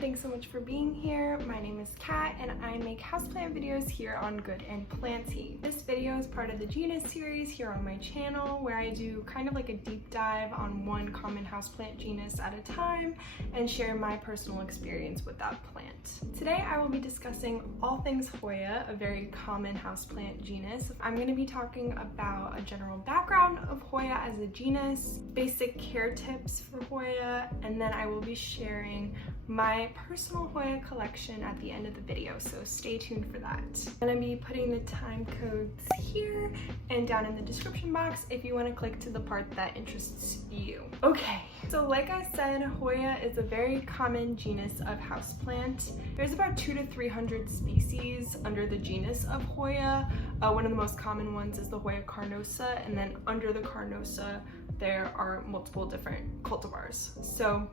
Thanks so much for being here. My name is Kat and I make houseplant videos here on Good and Planty. This video is part of the genus series here on my channel where I do kind of like a deep dive on one common houseplant genus at a time and share my personal experience with that plant. Today I will be discussing all things Hoya, a very common houseplant genus. I'm going to be talking about a general background of Hoya as a genus, basic care tips for Hoya, and then I will be sharing my personal Hoya collection at the end of the video, so stay tuned for that. I'm going to be putting the time codes here and down in the description box if you want to click to the part that interests you. Okay, so like I said, Hoya is a very common genus of houseplant. There's about 200 to 300 species under the genus of Hoya. One of the most common ones is the Hoya Carnosa, and then under the Carnosa there are multiple different cultivars. So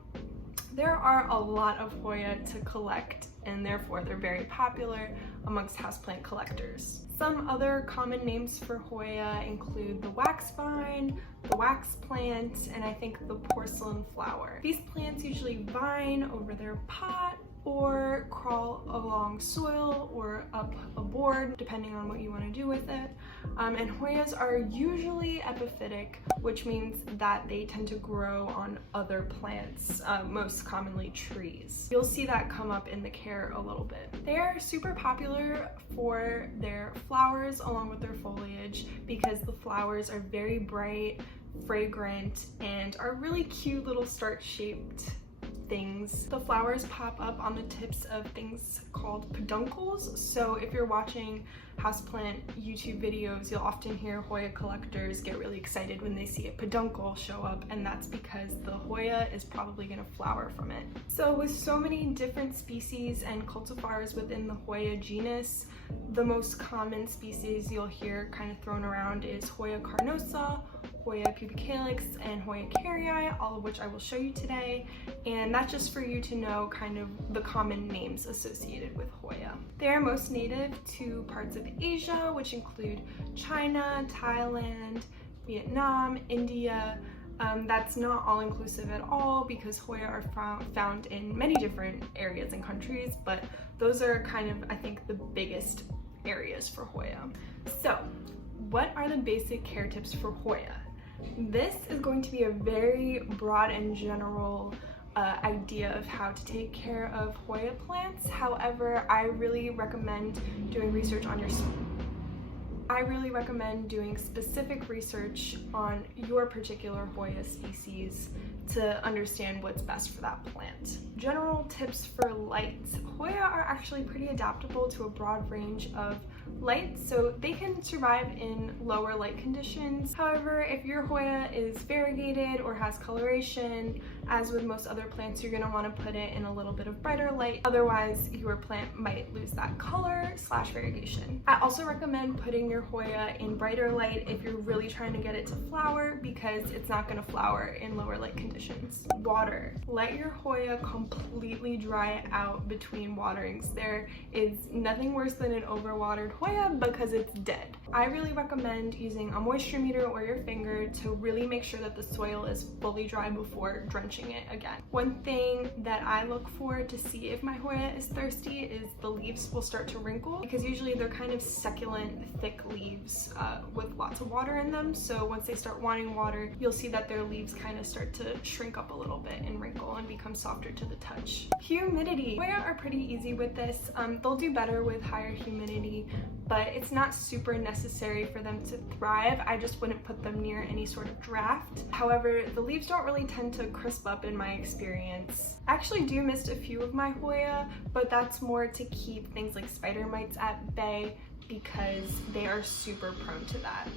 there are a lot of Hoya to collect, and therefore they're very popular amongst houseplant collectors. Some other common names for Hoya include the wax vine, the wax plant, and I think the porcelain flower. These plants usually vine over their pot or crawl along soil or up a board, depending on what you want to do with it. And Hoyas are usually epiphytic, which means that they tend to grow on other plants, most commonly trees. You'll see that come up in the care a little bit. They're super popular for their flowers along with their foliage because the flowers are very bright, fragrant, and are really cute little star-shaped things. The flowers pop up on the tips of things called peduncles. So if you're watching houseplant YouTube videos, you'll often hear Hoya collectors get really excited when they see a peduncle show up, and that's because the Hoya is probably going to flower from it. So with so many different species and cultivars within the Hoya genus, the most common species you'll hear kind of thrown around is Hoya Carnosa, Hoya pubicalis, and Hoya carii, all of which I will show you today. And that's just for you to know kind of the common names associated with Hoya. They are most native to parts of Asia, which include China, Thailand, Vietnam, India. That's not all-inclusive at all because Hoya are found in many different areas and countries, but those are kind of, I think, the biggest areas for Hoya. So, what are the basic care tips for Hoya? This is going to be a very broad and general idea of how to take care of Hoya plants. However, I really recommend doing research on specific research on your particular Hoya species to understand what's best for that plant. General tips for light. Hoya are actually pretty adaptable to a broad range of light, so they can survive in lower light conditions. However, if your Hoya is variegated or has coloration, as with most other plants, you're going to want to put it in a little bit of brighter light. Otherwise, your plant might lose that color / variegation. I also recommend putting your Hoya in brighter light if you're really trying to get it to flower, because it's not going to flower in lower light conditions. Water. Let your Hoya completely dry out between waterings. There is nothing worse than an overwatered Hoya because it's dead. I really recommend using a moisture meter or your finger to really make sure that the soil is fully dry before drenching it again. One thing that I look for to see if my Hoya is thirsty is the leaves will start to wrinkle, because usually they're kind of succulent, thick leaves with lots of water in them. So once they start wanting water, you'll see that their leaves kind of start to shrink up a little bit and wrinkle and become softer to the touch. Humidity. Hoya are pretty easy with this. They'll do better with higher humidity, but it's not super necessary for them to thrive. I just wouldn't put them near any sort of draft. However, the leaves don't really tend to crisp up in my experience. I actually do mist a few of my Hoya, but that's more to keep things like spider mites at bay because they are super prone to that.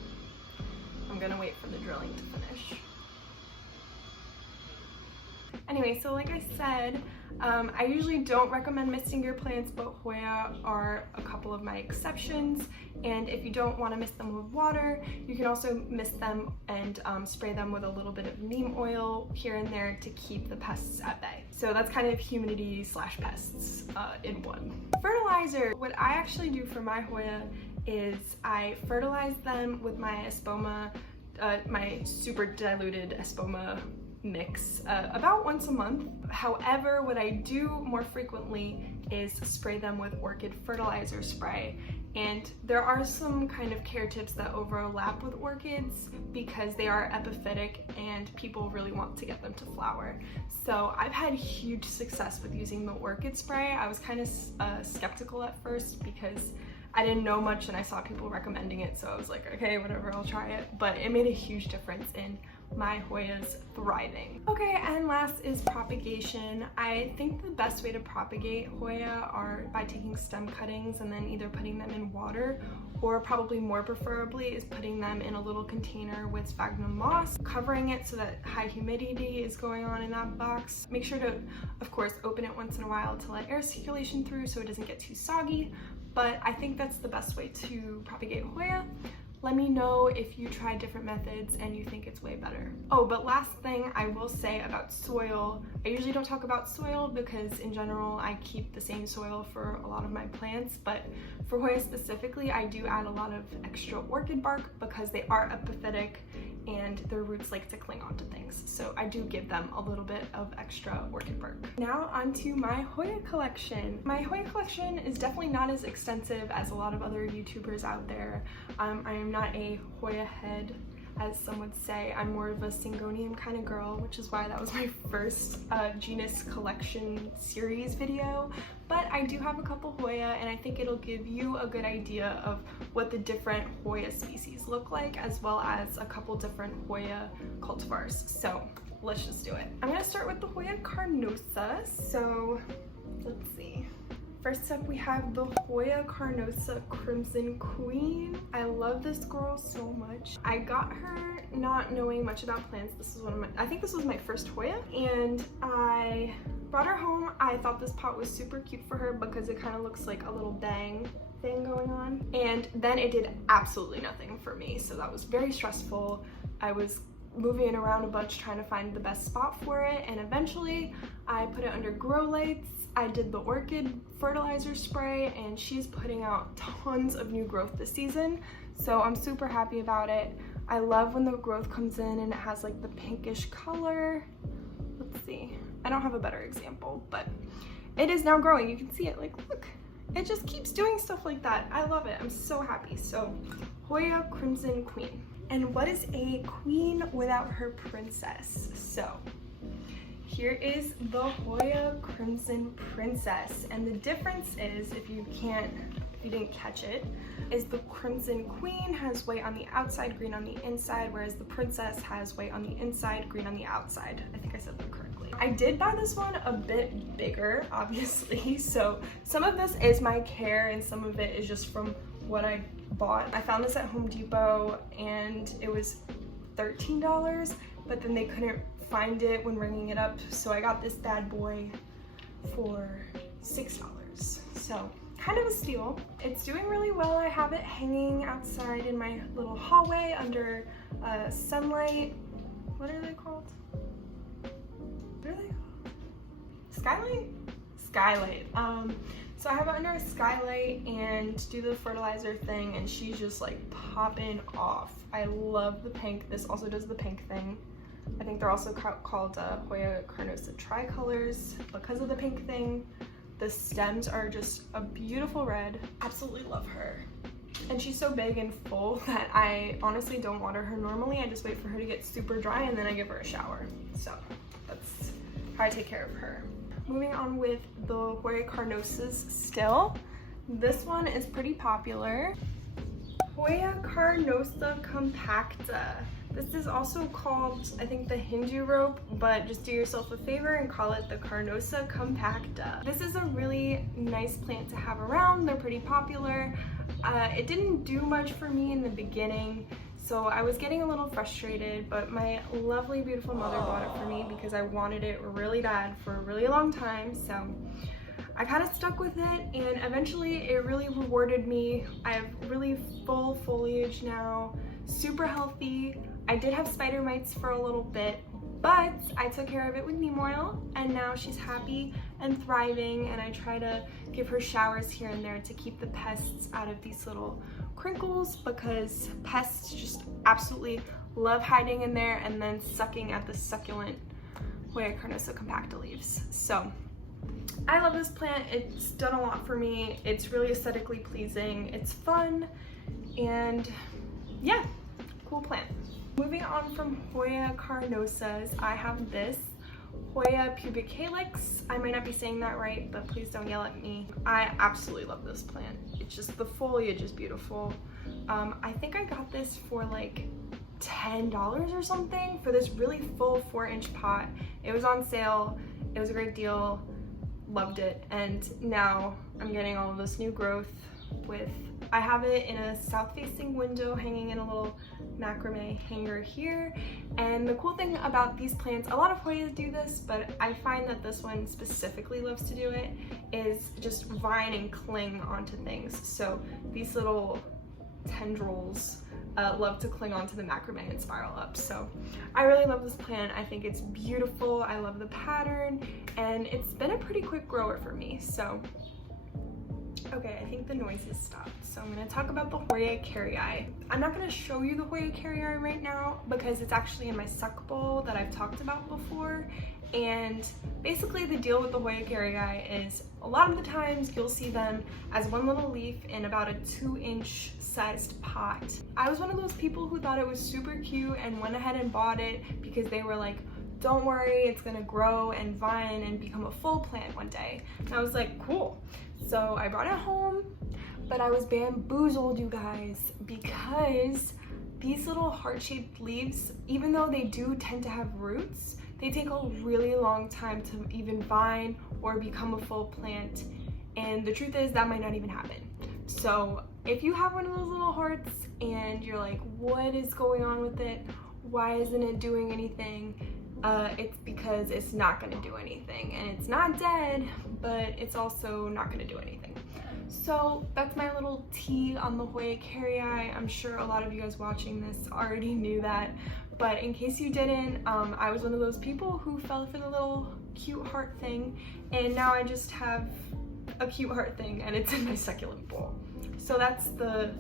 I'm gonna wait for the drilling to finish. Anyway, so like I said, I usually don't recommend misting your plants, but Hoya are a couple of my exceptions. And if you don't want to mist them with water, you can also mist them and spray them with a little bit of neem oil here and there to keep the pests at bay. So that's kind of humidity / pests in one. Fertilizer. What I actually do for my Hoya is I fertilize them with my espoma, my super diluted espoma mix about once a month. However, what I do more frequently is spray them with orchid fertilizer spray. And there are some kind of care tips that overlap with orchids because they are epiphytic and people really want to get them to flower. So I've had huge success with using the orchid spray. I was kind of skeptical at first because I didn't know much and I saw people recommending it, so I was like, okay, whatever, I'll try it. But it made a huge difference in my Hoyas thriving. Okay, and last is propagation. I think the best way to propagate Hoya are by taking stem cuttings and then either putting them in water, or probably more preferably is putting them in a little container with sphagnum moss, covering it so that high humidity is going on in that box. Make sure to, of course, open it once in a while to let air circulation through so it doesn't get too soggy, but I think that's the best way to propagate Hoya. Let me know if you try different methods and you think it's way better. Oh, but last thing I will say about soil. I usually don't talk about soil because in general I keep the same soil for a lot of my plants, but for Hoya specifically I do add a lot of extra orchid bark because they are epiphytic and their roots like to cling onto things. So I do give them a little bit of extra orchid bark. Now onto my Hoya collection. My Hoya collection is definitely not as extensive as a lot of other YouTubers out there. I am not a Hoya head, as some would say. I'm more of a Syngonium kind of girl, which is why that was my first genus collection series video. But I do have a couple Hoya, and I think it'll give you a good idea of what the different Hoya species look like, as well as a couple different Hoya cultivars. So let's just do it. I'm gonna start with the Hoya Carnosa. So let's see. First up, we have the Hoya Carnosa Krimson Queen. I love this girl so much. I got her not knowing much about plants. This is I think this was my first Hoya, and I brought her home. I thought this pot was super cute for her because it kind of looks like a little bang thing going on. And then it did absolutely nothing for me, so that was very stressful. I was moving it around a bunch trying to find the best spot for it, and eventually I put it under grow lights. I did the orchid fertilizer spray, and she's putting out tons of new growth this season, so I'm super happy about it. I love when the growth comes in and it has like the pinkish color. Let's see, I don't have a better example, but it is now growing. You can see it, like, look, it just keeps doing stuff like that. I love it. I'm so happy. So Hoya Crimson Queen. And what is a queen without her princess? So here is the Hoya Crimson Princess, and the difference is, if you didn't catch it, is the Crimson Queen has white on the outside, green on the inside, whereas the Princess has white on the inside, green on the outside. I think I said that correctly. I did buy this one a bit bigger, obviously, so some of this is my care and some of it is just from what I bought. I found this at Home Depot and it was $13, but then they couldn't find it when ringing it up, so I got this bad boy for $6. So kind of a steal. It's doing really well. I have it hanging outside in my little hallway under sunlight. What are they called? What are they called? Skylight? Skylight. So I have it under a skylight and do the fertilizer thing, and she's just like popping off. I love the pink. This also does the pink thing. I think they're also called Hoya Carnosa tricolors because of the pink thing. The stems are just a beautiful red. Absolutely love her. And she's so big and full that I honestly don't water her normally. I just wait for her to get super dry and then I give her a shower. So that's how I take care of her. Moving on with the Hoya Carnosas still. This one is pretty popular. Hoya Carnosa compacta. This is also called, I think, the Hindu rope, but just do yourself a favor and call it the Carnosa compacta. This is a really nice plant to have around. They're pretty popular. It didn't do much for me in the beginning, so I was getting a little frustrated, but my lovely, beautiful mother bought it for me because I wanted it really bad for a really long time, so I kind of stuck with it, and eventually it really rewarded me. I have really full foliage now, super healthy. I did have spider mites for a little bit, but I took care of it with neem oil, and now she's happy and thriving, and I try to give her showers here and there to keep the pests out of these little crinkles, because pests just absolutely love hiding in there and then sucking at the succulent Hoya Carnosa compacta leaves. So I love this plant. It's done a lot for me. It's really aesthetically pleasing. It's fun, and yeah, cool plant. Moving on from Hoya Carnosas, I have this Hoya pubic calyx. I might not be saying that right, but please don't yell at me. I absolutely love this plant. It's just, the foliage is beautiful. I think I got this for like $10 or something for this really full 4-inch pot. It was on sale. It was a great deal. Loved it. And now I'm getting all of this new growth with, I have it in a south-facing window hanging in a little macrame hanger here. And the cool thing about these plants, a lot of Hoyas do this, but I find that this one specifically loves to do it, is just vine and cling onto things. So these little tendrils love to cling onto the macrame and spiral up. So I really love this plant. I think it's beautiful. I love the pattern, and it's been a pretty quick grower for me. So okay, I think the noises stopped. So I'm gonna talk about the Hoya Carei. I'm not gonna show you the Hoya Carei right now because it's actually in my suck bowl that I've talked about before. And basically the deal with the Hoya Carei is a lot of the times you'll see them as one little leaf in about a 2-inch sized pot. I was one of those people who thought it was super cute and went ahead and bought it because they were like, don't worry, it's gonna grow and vine and become a full plant one day. And I was like, cool. So I brought it home, but I was bamboozled, you guys, because these little heart-shaped leaves, even though they do tend to have roots, they take a really long time to even vine or become a full plant. And the truth is that might not even happen. So if you have one of those little hearts and you're like, what is going on with it? Why isn't it doing anything? It's because it's not gonna do anything, and it's not dead, but it's also not gonna do anything. So that's my little tea on the Hoya Carei. I'm sure a lot of you guys watching this already knew that, but in case you didn't, I was one of those people who fell for the little cute heart thing, and now I just have a cute heart thing, and it's in my succulent bowl. So that's the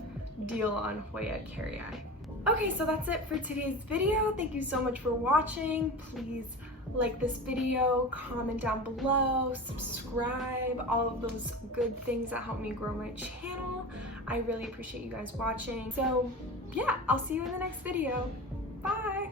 deal on Hoya Carei. Okay, so that's it for today's video. Thank you so much for watching. Please like this video, comment down below, subscribe, all of those good things that help me grow my channel. I really appreciate you guys watching. So yeah, I'll see you in the next video. Bye!